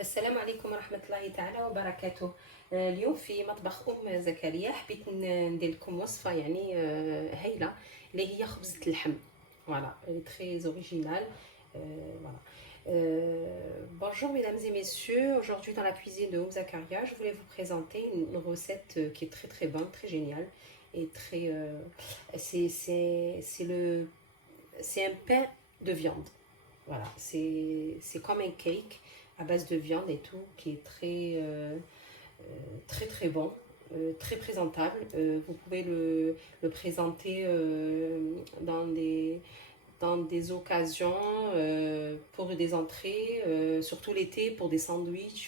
السلام عليكم ورحمة الله تعالى وبركاته. اليوم في مطبخ أم زكريا حبيت ندير لكم وصفة يعني هايلة اللي هي خبزة اللحم. فوالا très original. Voilà. Bonjour mesdames et messieurs, aujourd'hui dans la cuisine de Oum Zakaria, je voulais vous présenter une recette qui est très très bonne, très géniale et très c'est un pain de viande. Voilà, c'est comme un cake à base de viande et tout, qui est très très bon, très présentable. Vous pouvez le présenter dans des occasions, pour des entrées, surtout l'été, pour des sandwichs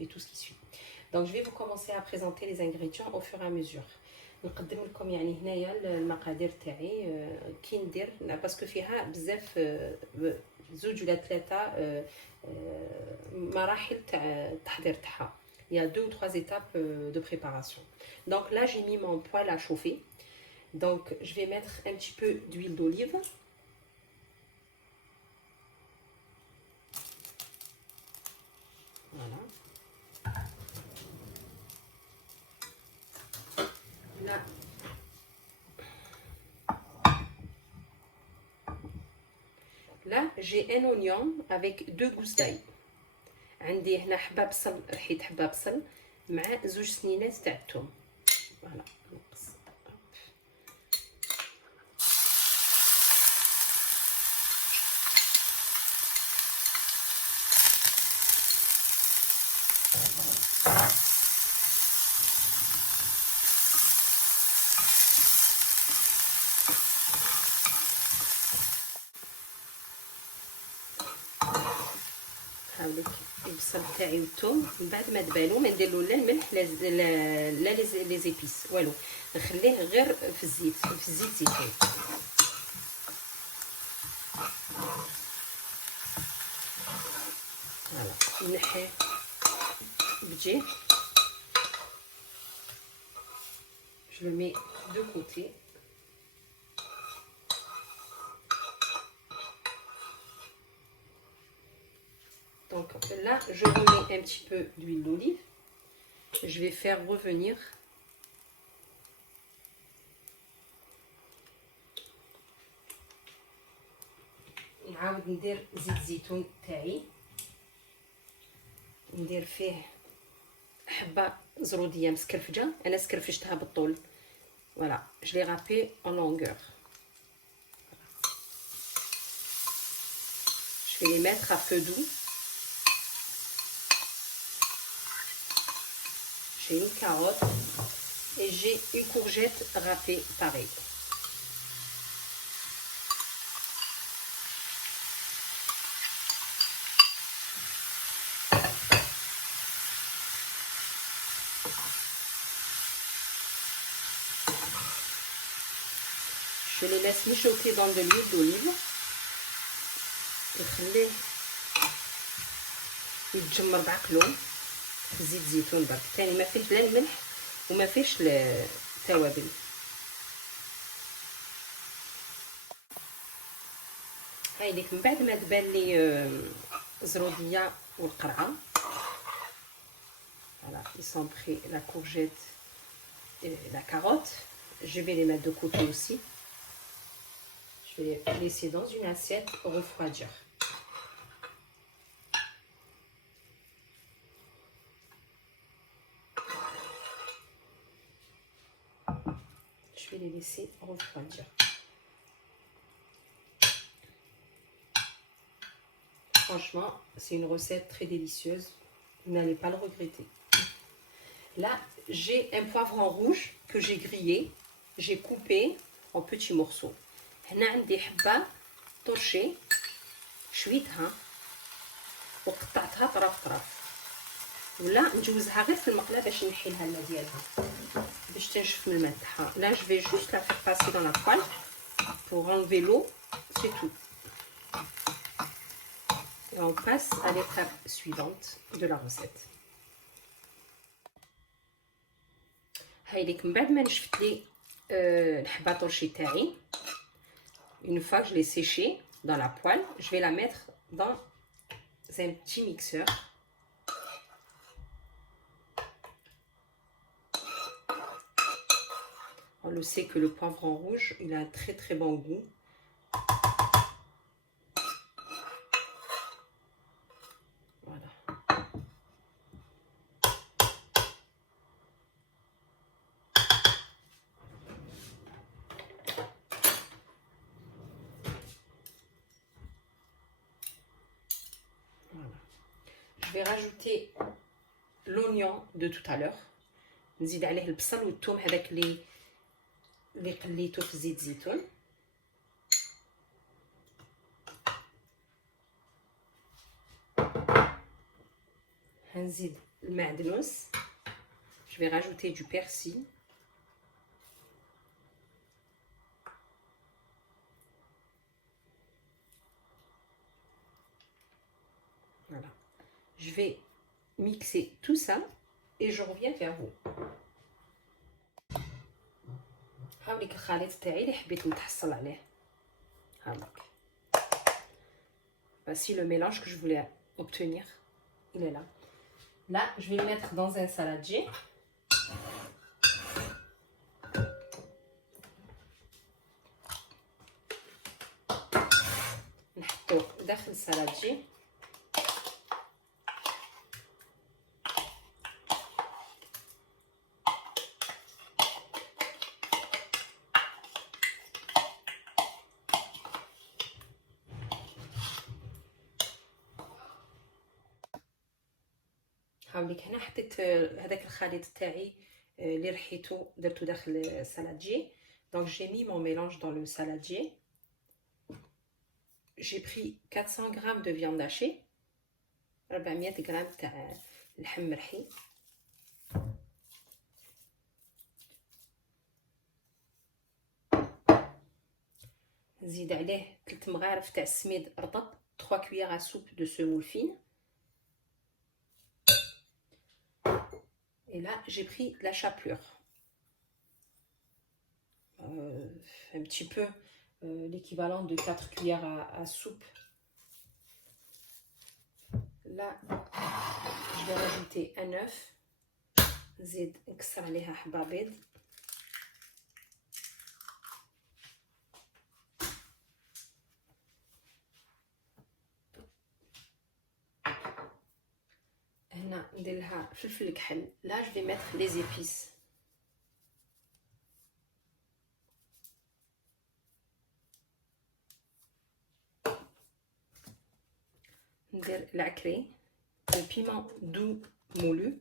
et tout ce qui suit. Donc je vais vous commencer à présenter les ingrédients au fur et à mesure. نقدم لكم يعني هنايا المقادير تاعي كي ندير باسكو فيها بزاف زوج ولا ثلاثه مراحل تاع التحضير تاعها. Il y a 2 ou 3 étapes de préparation. Donc là j'ai mis mon poêle à chauffer. Donc je vais mettre un petit peu d'huile d'olive. Voilà. Là, j'ai un oignon avec 2 gousses d'ail. عندي هنا حبه بصل، رحيت حبه بصل مع 2 سنينات تاع الثوم. فوالا نقص. هاوليك البصل تاعي والثوم من بعد ما دبالو ما ندير له لا الملح لا لي زيبيس والو، نخليه غير في الزيت، في الزيت زيتون. فوالا نحيه بجيه. Je le mets de côté. Donc là, je remets un petit peu d'huile d'olive. Je vais faire revenir نعاود ندير زيت زيتون تاعي، ندير فيه حبه زروديه مسكرفجه، انا سكرفجتها بالطول. Voilà, je l'ai râpé en longueur. Je vais les mettre à feu doux. J'ai une carotte et j'ai une courgette râpée pareil. Je les laisse mijoter dans de l'huile d'olive. نخليه يتجمر بعقلو في زيت زيتون برك. ثاني ما فيش لا الملح وما فيش التوابل. هاي ليك من بعد ما دبال لي الزروديه والقرعه. Voilà, ils sont prêts, la courgette et la carotte. Je vais les mettre de côté aussi. Je vais les laisser dans une assiette refroidir. Je vais les laisser refroidir. Franchement, c'est une recette très délicieuse. Vous n'allez pas le regretter. Là, j'ai un poivron rouge que j'ai grillé. J'ai coupé en petits morceaux. هنا عندي حبة طرشي شويتها وقطعتها طرف طرف، ولا نجوزها غير في المقله باش نحي لها الماء ديالها باش تنشف من الماء تاعها. Là je vais juste la faire passer dans la poêle pour enlever l'eau, c'est tout. Et on passe à l'étape suivante de la recette. هاي ليك من بعد ما نشفت لي الحبه طرشي تاعي. Une fois que je l'ai séché dans la poêle, je vais la mettre dans un petit mixeur. On le sait que le poivron rouge, il a un très très bon goût. Voilà. Voilà. Je vais rajouter l'oignon de tout à l'heure. نزيد عليه البصل والثوم هذاك اللي قليته في زيت زيتون. هنزيد المعدنوس. Je vais rajouter du persil. Voilà. Je vais mixer tout ça et je reviens vers vous. هاوليك الخليط تاعي اللي حبيت نتحصل عليه. هاوليك. Voici le mélange que je voulais obtenir. Il est là. Là, je vais le mettre dans un saladier. نحطو داخل السالادجي. هاوليك هنا حطيت هذاك الخليط تاعي اللي رحيتو درتو داخل السالادجي. Donc j'ai mis mon mélange dans le saladier. J'ai pris 400 g de viande hachée, 400 g تاع اللحم مرحي. نزيد عليه 3 مغارف تاع السميد رطب، 3 cuillères à soupe de semoule fine. Et là, j'ai pris la chapelure. Un petit peu l'équivalent de 4 cuillères à soupe. Là, je vais rajouter un œuf. نزيد نكسر عليها حبة بيض. هنا ندير لها فلفل كحل. Là, je vais mettre les épices. ندير العكري، le piment doux moulu.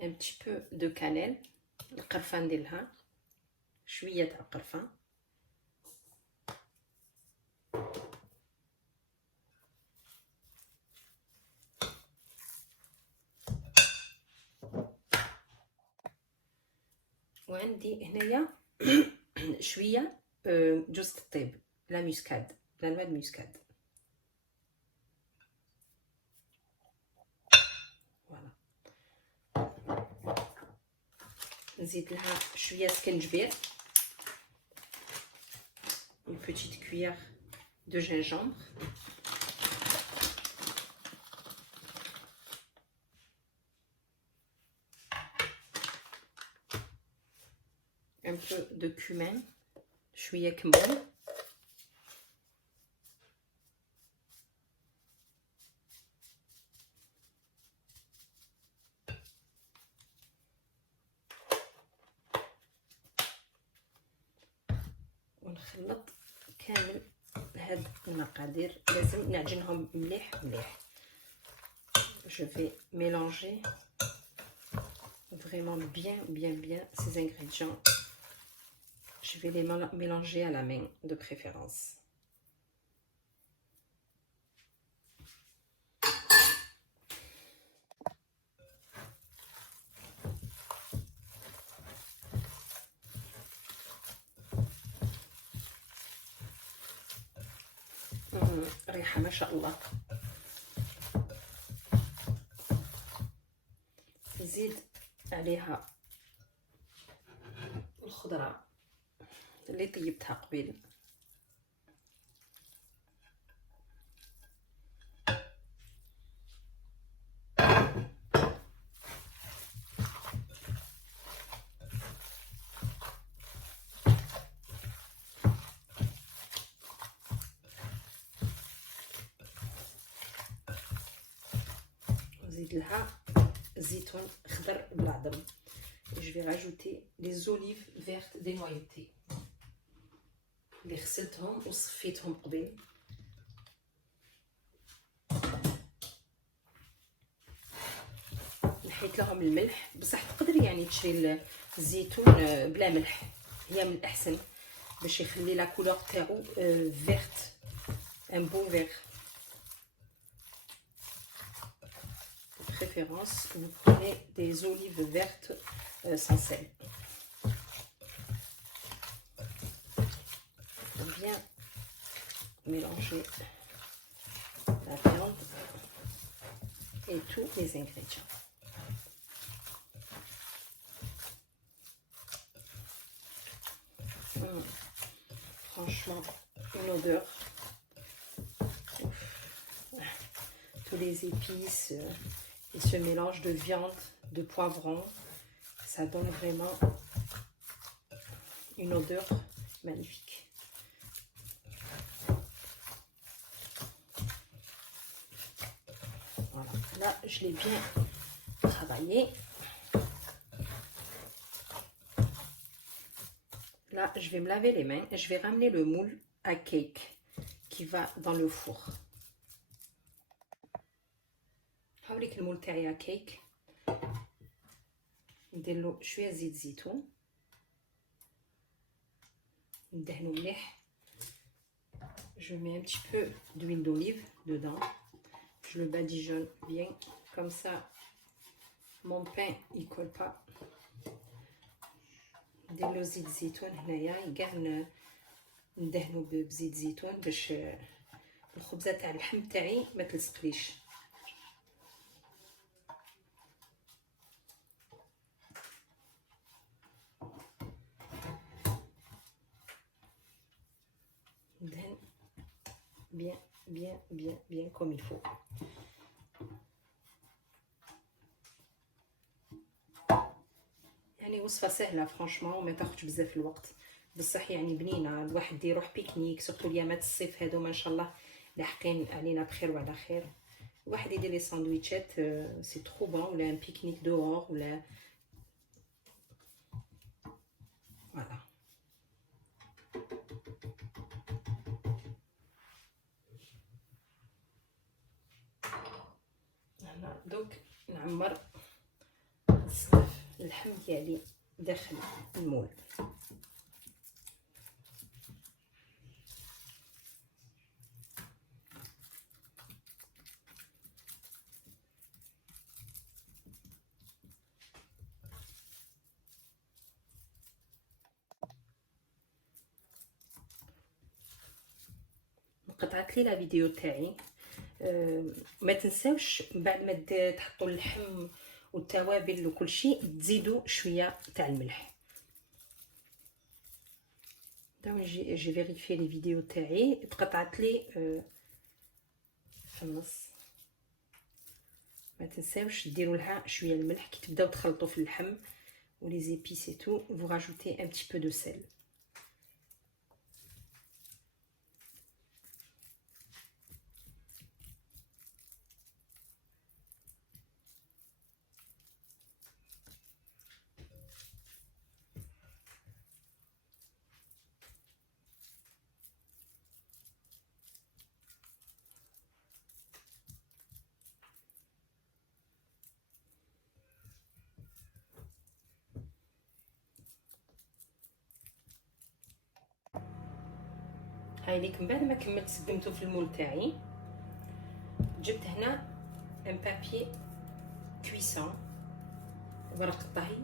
Un petit peu de cannelle. القرفة نديرلها شوية تاع القرفة. وعندي هنايا شوية جوز الطيب، لا موسكاد، لا نوع موسكاد. فوالا. نزيد لها شوية سكنجبير، une petite cuillère de gingembre. Un peu de cumin، شوية كمون. ونخلط كامل هاد المقادير، لازم نعجنهم مليح مليح. Je vais mélanger vraiment bien ces ingrédients. Je vais les mélanger à la main de préférence. ريحة ما شاء الله. نزيد عليها الخضرة اللي طيبتها قبيل. je vais rajouter les olives vertes dénoyautées. اللي غسلتهم وصفيتهم قبل. نحيت لهم الملح، بصح تقدري يعني تشري الزيتون بلا ملح، هي من الاحسن باش يخلي لا كولور تاعو فيرت، ان بون فير. De préférence, vous prenez des olives vertes sans sel. Bien mélanger la viande et tous les ingrédients. Franchement, une odeur. Tous les épices et ce mélange de viande, de poivron, ça donne vraiment une odeur magnifique. Voilà, là je l'ai bien travaillé. Là je vais me laver les mains et je vais ramener le moule à cake qui va dans le four. هاوليك المول تاعي كيك، نديرلو شويه زيت زيتون، ندهنو مليح. Je mets un petit peu d'huile d'olive dedans, je le badigeonne bien, comme ça mon pain il colle pas. نديرلو زيت زيتون هنايا، كاع ندهنو بزيت زيتون باش الخبزه تاع اللحم تاعي ما تلصقليش. ندهن bien comme il faut. يعني وصفه سهله فرانشمون وما تاخذش بزاف الوقت، بصح يعني بنينه الواحد يروح بيكنيك، سورتو ايامات الصيف هذوما ان شاء الله لاحقين علينا بخير وعلى خير. الواحد يدير لي ساندويتشات سي ترو بون، ولا ان بيكنيك دور ولا فوالا. دوك نعمر الصنف اللحم ديالي داخل المول. قطعت لي لا فيديو تاعي، ما تنساوش بعد ما تحطوا اللحم والتوابل وكل شيء تزيدوا شويه تاع الملح. دابا جي فيريفي لي فيديو تاعي تقطعت لي في النص. ما تنساوش ديروا لها شويه الملح كي تبداو تخلطوا في اللحم ولي زيبيس اي تو، vous rajoutez un petit peu de sel. هاي ليك من بعد ما كملت سقمته في المول تاعي، جبت هنا ان بابي كويسون ورق الطهي،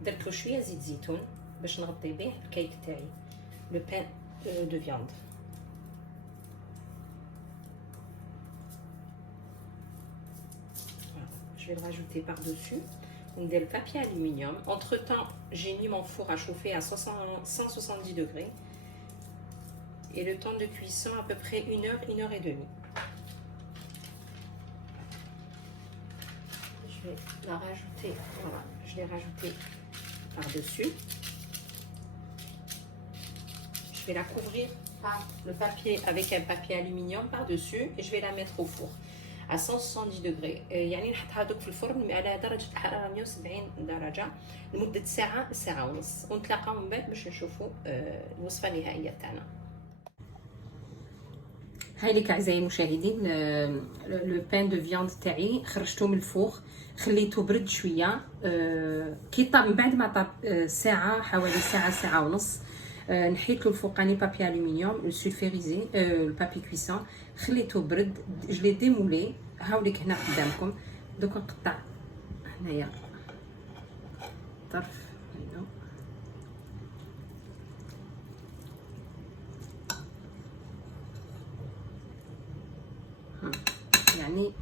درت له شويه زيت زيتون باش نغطي به الكيك تاعي، لو بان دو فياند. Je vais le rajouter par-dessus. ندير papier aluminium. Entre temps, j'ai mis mon four à chauffer à 170 degrés. Et le temps de cuisson à peu près 1 heure, 1 heure et demie. Je vais la rajouter, voilà, je l'ai rajouté par-dessus. Je vais la couvrir par le papier avec un papier aluminium par-dessus et je vais la mettre au four. à 170 degrés. يعني نحطها دوك في الفرن على درجة حرارة 170 درجة لمدة ساعة ساعة ونص، ونتلاقاو من بعد باش نشوفوا الوصفة النهائية تاعنا. هاي لك اعزائي المشاهدين لو بان دو فياند تاعي، خرجته من الفوغ، خليته برد شويه. كي طاب من بعد ما طاب ساعه، حوالي ساعه ساعه ونص، نحيت له الفوقاني بابي الومنيوم السولفيريزي البابي كويسون، خليته برد، جلي ديمولي. هاوليك هنا قدامكم. دوك نقطع هنايا طرف هنا، يعني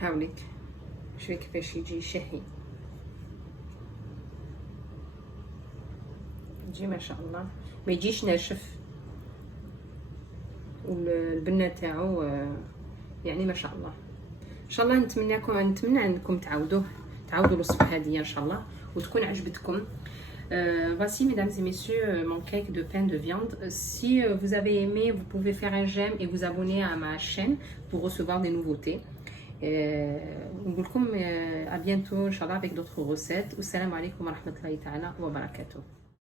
هاوليك شوي كيفاش يجي شهي، يجي ما شاء الله، ما يجيش ناشف، والبنه تاعو يعني ما شاء الله. ان شاء الله نتمنى انكم تعاودوا الوصفه هذه ان شاء الله وتكون عجبتكم. Voici mesdames et messieurs mon cake de pain de viande. Si vous avez aimé, vous pouvez faire un j'aime et vous abonner à ma chaîne pour recevoir des nouveautés. نقول لكم à bientôt inchallah avec d'autres recettes. Wassalamu alaikum wa rahmatullahi ta'ala wa barakatuh.